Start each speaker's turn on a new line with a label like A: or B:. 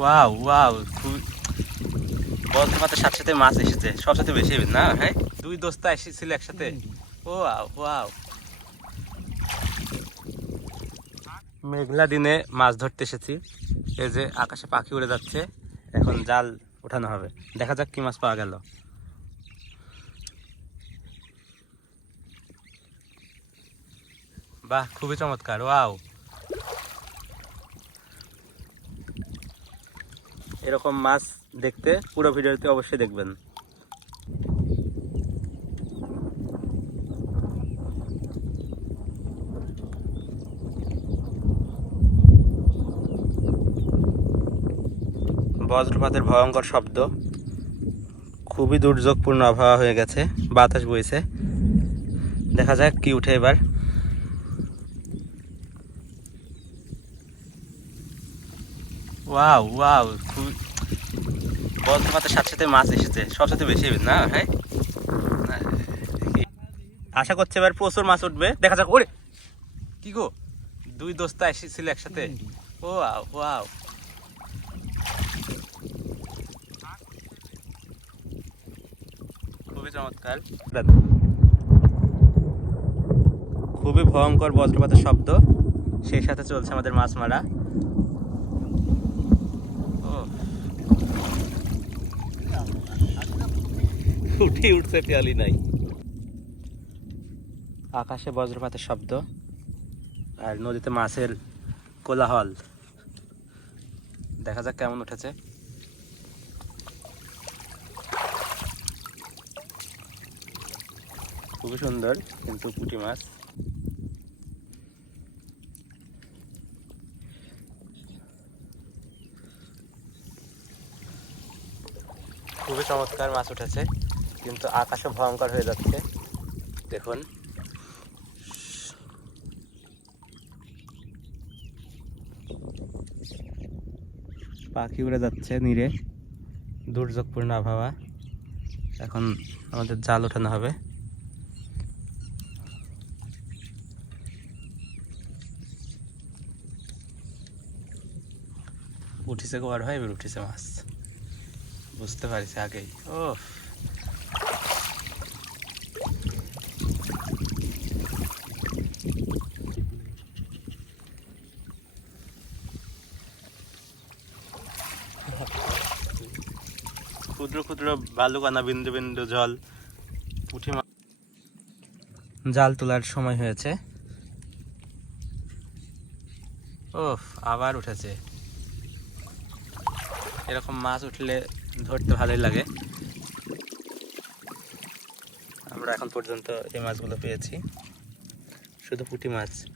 A: Wow wow খুব পারতে সাথে সাথে মাছ এসেছে। সব সাথে বেশি না হ্যাঁ? দুই দোস্তা এসেছিল একসাথে। ওয়াও ওয়াও মেঘলা দিনে মাছ ধরতে এসেছি। এই যে আকাশে পাখি উড়ে যাচ্ছে। এখন জাল ওঠানো হবে। দেখা যাক কি মাছ পাওয়া গেল। বাহ, খুবই চমৎকার ওয়াও এরকম মাছ দেখতে, পুরো ভিডিওতে অবশ্যই দেখবেন। বজ্রপাতের ভয়ঙ্কর শব্দ। খুবই দুর্যোগপূর্ণ আবহাওয়া হয়ে গেছে, বাতাস বইছে। দেখা যাক কি উঠে এবার। Wow wow. বজ্রপাতের সাথে সাথে মাছ এসেছে সব সাথে বেশি না হ্যাঁ না, আশা করছি এবার প্রচুর মাছ উঠবে দেখা যাক ওরে কি গো দুই দোস্তা এসেছিল একসাথে ও ওয়াও খুবই চমৎকার খুবই ভয়ঙ্কর বজ্রপাতের শব্দ সেই সাথে চলছে আমাদের মাছ মারা ও উঠে উঠছে পেয়ালি নাই। আকাশে বজ্রপাতের শব্দ আর নদীতে মাছের কোলাহল। দেখা যাক কেমন উঠেছে। খুবই সুন্দর কিন্তু পুঁটি মাছ। খুবই চমৎকার মাছ উঠেছে। কিন্তু আকাশে ভয়ঙ্কর হয়ে যাচ্ছে। দেখুন। পাখি উড়ে যাচ্ছে নীরে। দুর্যোগপূর্ণ আবহাওয়া। এখন আমাদের জাল ওঠানো হবে। উঠিছে গোয়ার হয় এবার উঠিছে মাছ। বুঝতে পারিস আগেই। ও ক্ষুদ্র ক্ষুদ্র বালুকানা, বিন্দু বিন্দু জল উঠে মা- জাল তোলার সময় হয়েছে। ওফ, আবার উঠেছে। এরকম মাছ উঠলে ধরতে ভালোই লাগে। আমরা এখন পর্যন্ত এই মাছগুলো পেয়েছি। শুধু পুঁটি মাছ।